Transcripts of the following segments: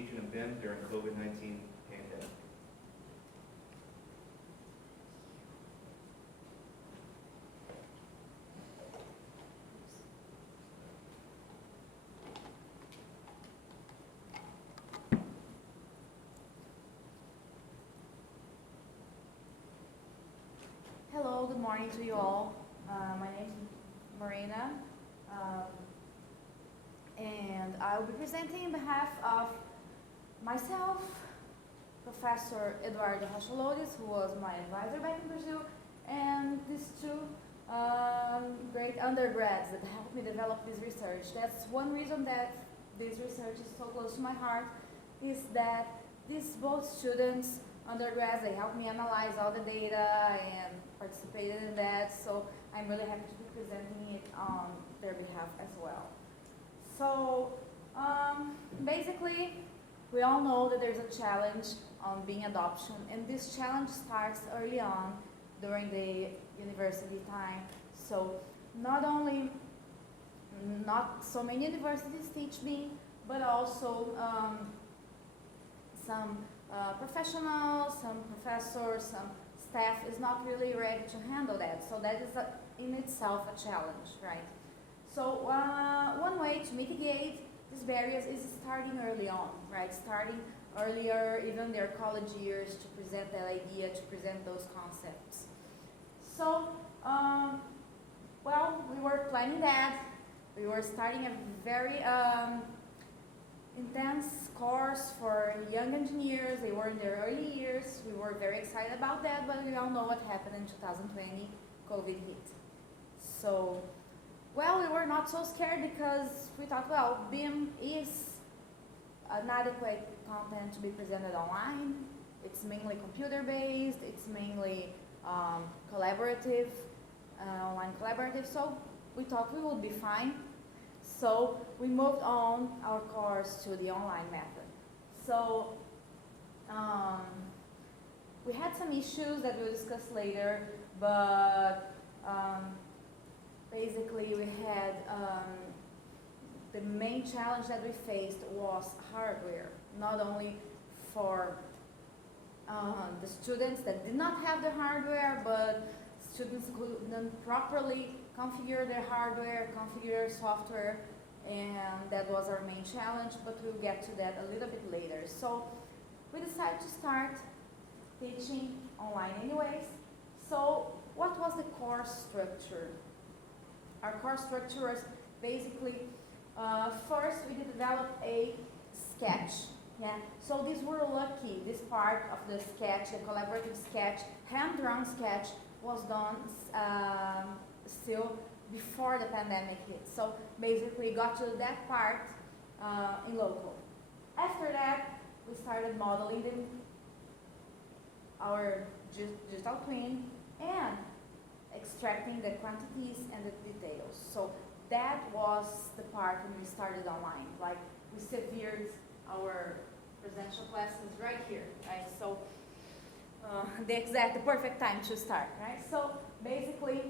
teaching in BIM during COVID-19 pandemic. Hello, good morning to you all. My name is Marina, and I will be presenting on behalf of myself, Professor Eduardo Racholores, who was my advisor back in Brazil, and these two great undergrads that helped me develop this research. That's one reason that this research is so close to my heart, is that these both students, undergrads, they helped me analyze all the data and participated in that, so I'm really happy to be presenting it on their behalf as well. So basically, we all know that there's a challenge on BIM adoption, and this challenge starts early on during the university time. So not only not so many universities teach BIM, but also some professionals, some professors, some staff is not really ready to handle that. So that is in itself a challenge, right? So one way to mitigate these barriers is starting early on, right? Starting earlier, even their college years, to present that idea, to present those concepts. So, well, we were planning that. We were starting a very intense course for young engineers. They were in their early years. We were very excited about that, but we all know what happened in 2020, COVID hit. So, well, we were not so scared because we thought, well, BIM is an adequate content to be presented online. It's mainly computer-based, it's mainly collaborative, online collaborative, so we thought we would be fine. So we moved on our course to the online method. So we had some issues that we'll discuss later, but basically we had the main challenge that we faced was hardware, not only for the students that did not have the hardware, but students who couldn't properly configure their hardware, configure their software, and that was our main challenge, but we'll get to that a little bit later. So we decided to start teaching online anyways. So what was the course structure? Our course structure was basically, first we developed a sketch. Yeah. So these were lucky, this part of the sketch, the collaborative sketch, hand-drawn sketch, was done still before the pandemic hit. So basically got to that part in local. After that, we started modeling our digital twin and extracting the quantities and the details. So that was the part when we started online. Like we severed our presential classes right here, right? So the perfect time to start, right? So basically,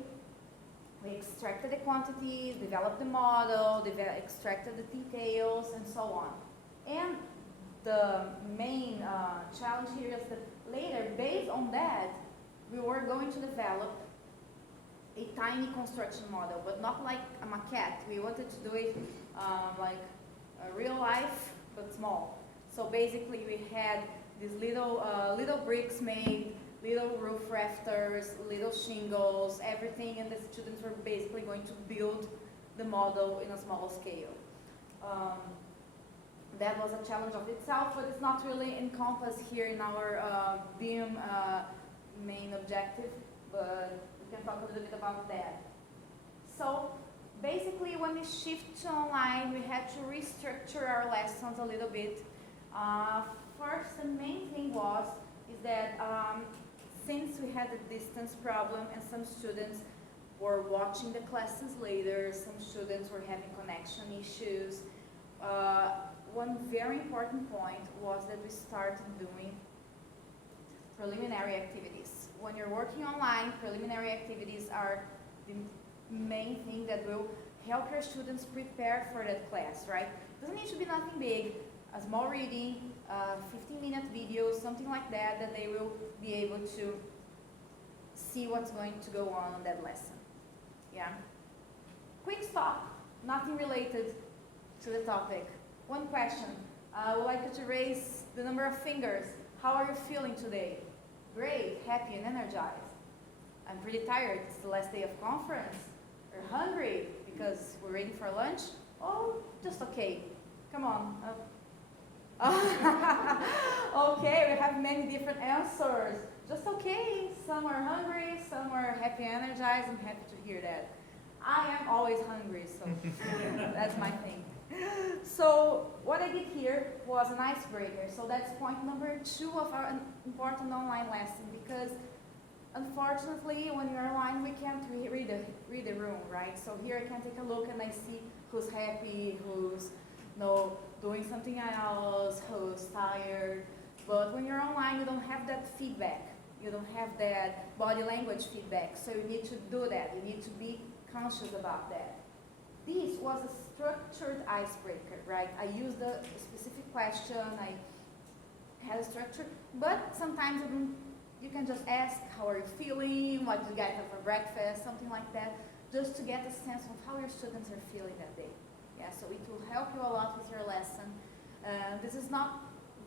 we extracted the quantities, developed the model, extracted the details, and so on. And the main challenge here is that later, based on that, we were going to develop a tiny construction model, but not like a maquette. We wanted to do it like a real life, but small. So basically, we had these little bricks made, little roof rafters, little shingles, everything, and the students were basically going to build the model in a small scale. That was a challenge of itself, but it's not really encompassed here in our BIM main objective, but we can talk a little bit about that. So basically, when we shift to online, we had to restructure our lessons a little bit. First, the main thing is that since we had the distance problem and some students were watching the classes later, some students were having connection issues, one very important point was that we started doing preliminary activities. When you're working online, preliminary activities are the main thing that will help your students prepare for that class, right? It doesn't need to be nothing big. a small reading, 15-minute video, something like that, that they will be able to see what's going to go on that lesson. Yeah. Quick stop, nothing related to the topic. One question. I would like you to raise the number of fingers. How are you feeling today? Great, happy and energized. I'm pretty tired. It's the last day of conference. You're hungry because we're waiting for lunch? Oh, just okay. Come on. Okay, we have many different answers. Just okay. Some are hungry, some are happy and energized. I'm happy to hear that. I am always hungry, so that's my thing. So what I did here was an icebreaker. So that's point number 2 of our important online lesson, because unfortunately when you're online we can't read the room, right? So here I can take a look and I see who's happy, who's doing something else, who's tired. But when you're online you don't have that feedback. You don't have that body language feedback. So you need to do that. You need to be conscious about that. This was a structured icebreaker, right? I used a specific question, I had a structure, but sometimes you can just ask, how are you feeling, what did you guys have for breakfast, something like that, just to get a sense of how your students are feeling that day. Yeah, so it will help you a lot with your lesson. This is not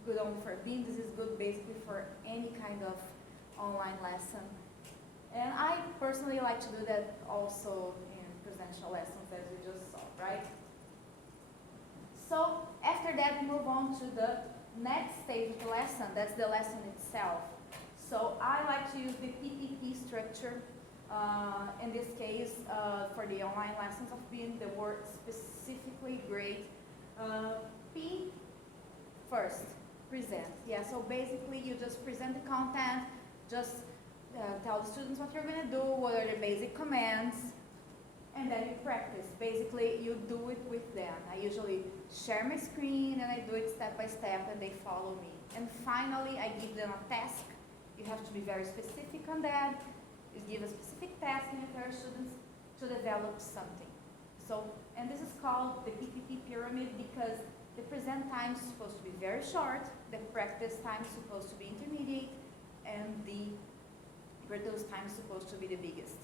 good only for BIM, this is good basically for any kind of online lesson. And I personally like to do that also in presential lessons, as we just saw, right? So after that, we move on to the next stage of the lesson. That's the lesson itself. So I like to use the PPP structure. In this case, for the online lessons of BIM, the word specifically great. P, first, present. Yeah, so basically you just present the content, just tell the students what you're going to do, what are the basic commands, and then you practice. Basically, you do it with them. I usually share my screen and I do it step by step and they follow me. And finally, I give them a task. You have to be very specific on that. You give a specific task and you tell your students to develop something. So, and this is called the PPP pyramid because the present time is supposed to be very short, the practice time is supposed to be intermediate, and the produce time is supposed to be the biggest.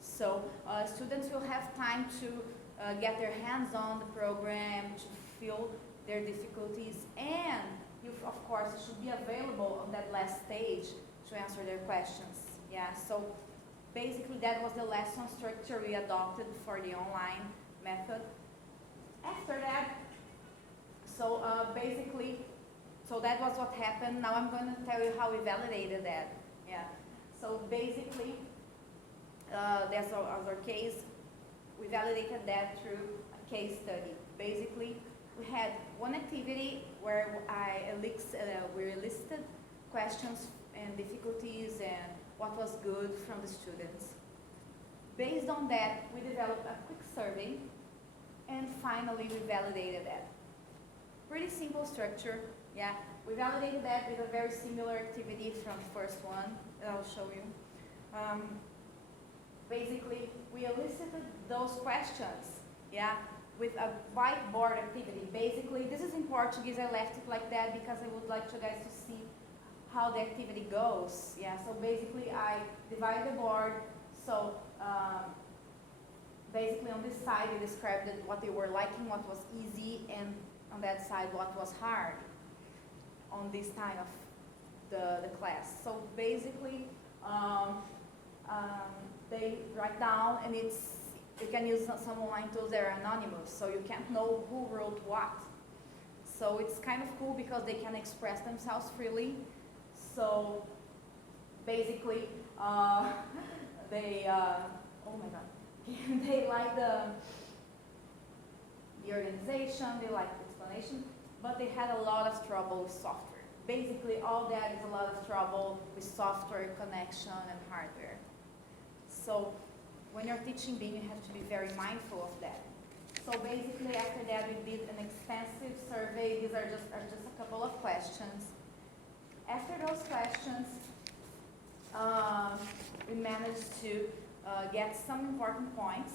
So students will have time to get their hands on the program, to feel their difficulties, and you, of course, should be available on that last stage to answer their questions. Yeah, so basically that was the lesson structure we adopted for the online method. After that, so basically, so that was what happened. Now I'm going to tell you how we validated that. Yeah. So basically, that's our case. We validated that through a case study. Basically, we had one activity where we listed questions and difficulties and what was good from the students. Based on that, we developed a quick survey, and finally we validated that. Pretty simple structure, yeah. We validated that with a very similar activity from the first one that I'll show you. Basically, we elicited those questions, yeah, with a whiteboard activity. Basically, this is in Portuguese. I left it like that because I would like you guys to see how the activity goes. Yeah, so basically, I divided the board. So basically, on this side, they described what they were liking, what was easy, and on that side, what was hard on this time of the class. So basically, they write down, and you can use some online tools that are anonymous, so you can't know who wrote what. So it's kind of cool because they can express themselves freely. So basically, they, oh my God, they like the organization, they like the explanation, but they had a lot of trouble with software. Basically, all that is a lot of trouble with software connection and hardware. So when you're teaching BIM, you have to be very mindful of that. So basically, after that, we did an extensive survey. These are just a couple of questions. After those questions, we managed to get some important points.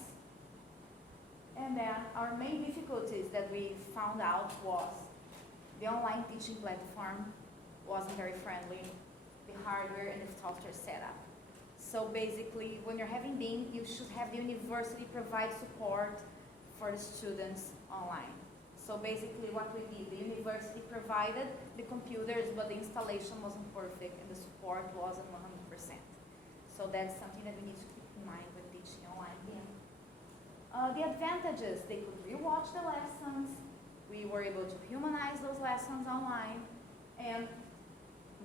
And then our main difficulties that we found out was the online teaching platform wasn't very friendly, the hardware and the software setup. So basically, when you're having BIM, you should have the university provide support for the students online. So basically what we did, the university provided the computers, but the installation wasn't perfect and the support wasn't 100%. So that's something that we need to keep in mind when teaching online BIM. The advantages, they could rewatch the lessons, we were able to humanize those lessons online, and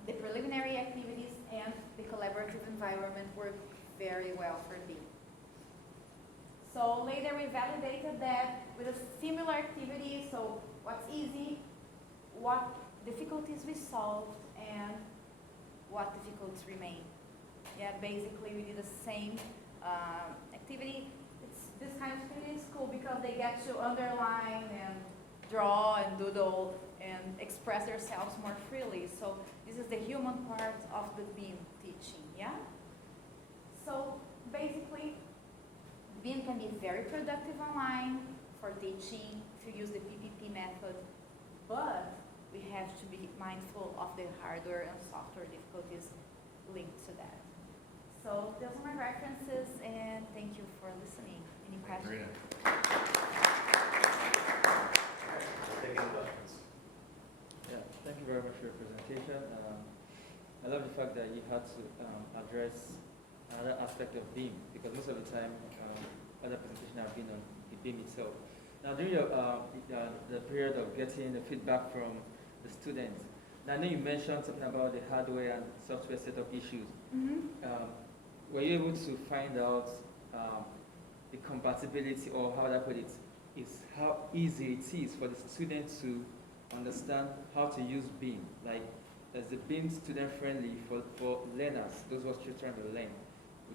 the preliminary activities and the collaborative environment worked very well for BIM. So later we validated that with a similar activity, so what's easy, what difficulties we solved, and what difficulties remain. Yeah, basically we did the same activity. This kind of activity is cool because they get to underline and draw and doodle and express themselves more freely. So this is the human part of the BIM teaching, yeah? So basically, BIM can be very productive online for teaching if you use the PPP method, but we have to be mindful of the hardware and software difficulties linked to that. So those are my references, and thank you for listening. Any questions? Yeah, thank you very much for your presentation. I love the fact that you had to address another aspect of BIM, because most of the time other presentations have been on the BIM itself. Now during your, the period of getting the feedback from the students, now I know you mentioned something about the hardware and software setup issues. Were you able to find out the compatibility, or how would I put it, is how easy it is for the student to understand how to use BIM? Like, is the BIM student friendly for learners, those who are still trying to learn?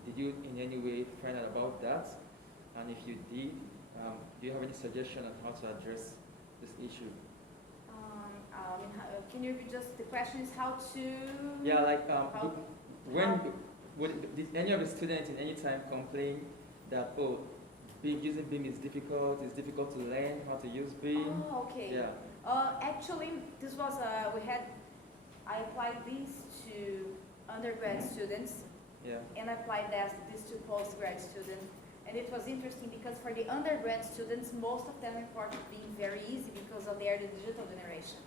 Did you in any way find out about that? And if you did, do you have any suggestion on how to address this issue? Can you repeat just, the question is how to? Yeah, like did any of the students in any time complain that, oh, using BIM is difficult, it's difficult to learn how to use BIM? Oh, okay. Yeah. Actually, this was, I applied these to undergrad students, Yeah. and I applied this to postgrad students. And it was interesting because for the undergrad students, most of them reported being very easy because they are the digital generation.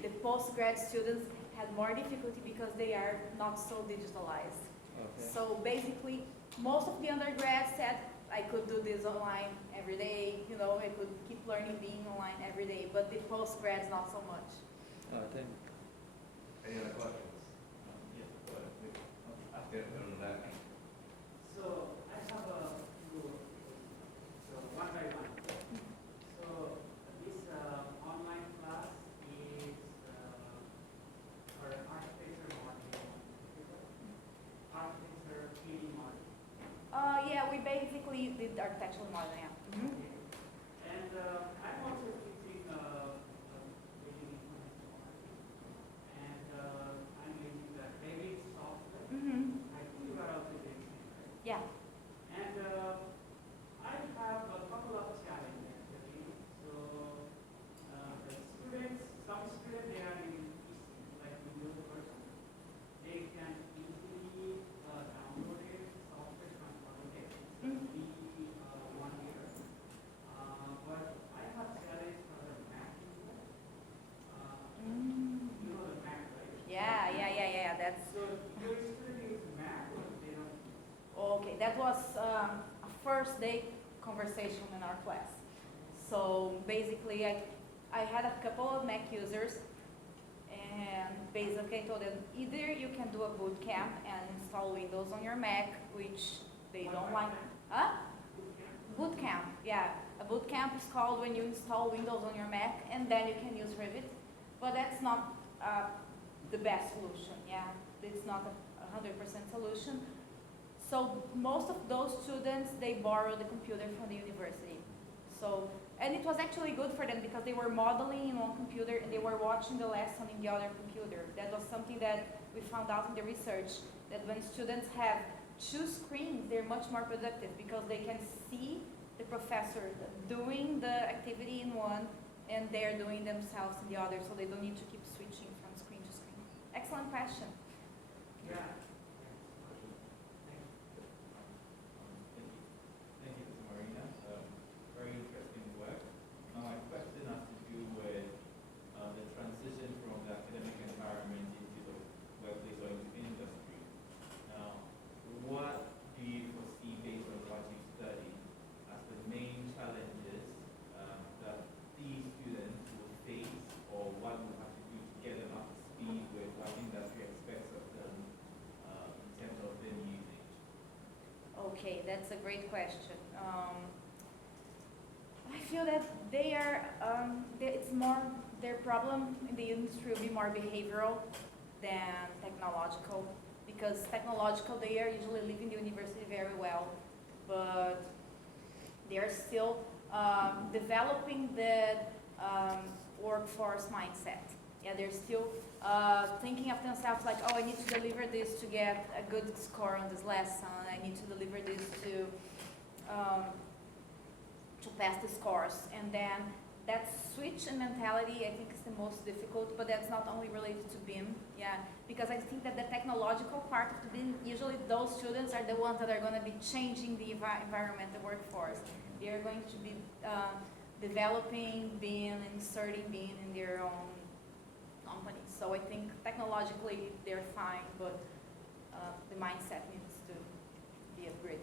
The postgrad students had more difficulty because they are not so digitalized. Okay. So basically, most of the undergrads said, I could do this online every day, you know, I could keep learning being online every day, but the postgrads not so much. Thank you. Any other questions? Yeah. Go ahead. I'll get on that. So I have a few, so one by one. So this online class is for architecture modeling, architecture 3D modeling. Yeah, we basically did architectural modeling. Yeah. Okay. And I'm also teaching building information modeling. And I'm using the Revit software. I think you are also using it, right? Yeah. And I have a couple of challenges actually. So the students, some students, they are in PC, like Windows version. They can easily download it, software control it. Be 1 year. But I have challenge for the Mac user. You know the Mac, right? Yeah. That's So your student use Mac or they don't? okay. That was a first day conversation in our class. So basically, I had a couple of Mac users, and basically I told them either you can do a boot camp and install Windows on your Mac, which they don't like. Huh? Boot camp, yeah. A boot camp is called when you install Windows on your Mac and then you can use Revit. But that's not the best solution, yeah. It's not a 100% solution. So most of those students, they borrow the computer from the university. So, and it was actually good for them because they were modeling in one computer and they were watching the lesson in the other computer. That was something that we found out in the research, that when students have 2 screens, they're much more productive because they can see the professor doing the activity in one and they're doing themselves in the other, so they don't need to keep switching from screen to screen. Excellent question. Yeah. Thank you, Ms. Marina. Very interesting work. My question has to do with the transition from the academic environment into the workplace or into industry. Now, what do you foresee based on what you've studied as the main challenges that these students will face, or what will have to do to get them up to speed with what industry expects of them in terms of their usage? Okay, that's a great question. I feel that they are, it's more, their problem in the industry will be more behavioral than technological, because technological, they are usually leaving the university very well, but they are still developing the workforce mindset. Yeah, they're still thinking of themselves like, oh, I need to deliver this to get a good score on this lesson. I need to deliver this to pass the scores. And then that switch in mentality, I think, is the most difficult, but that's not only related to BIM, yeah, because I think that the technological part of the BIM, usually those students are the ones that are going to be changing the environment, the workforce. They are going to be developing BIM, inserting BIM in their own companies. So I think technologically they're fine, but the mindset needs to be upgraded.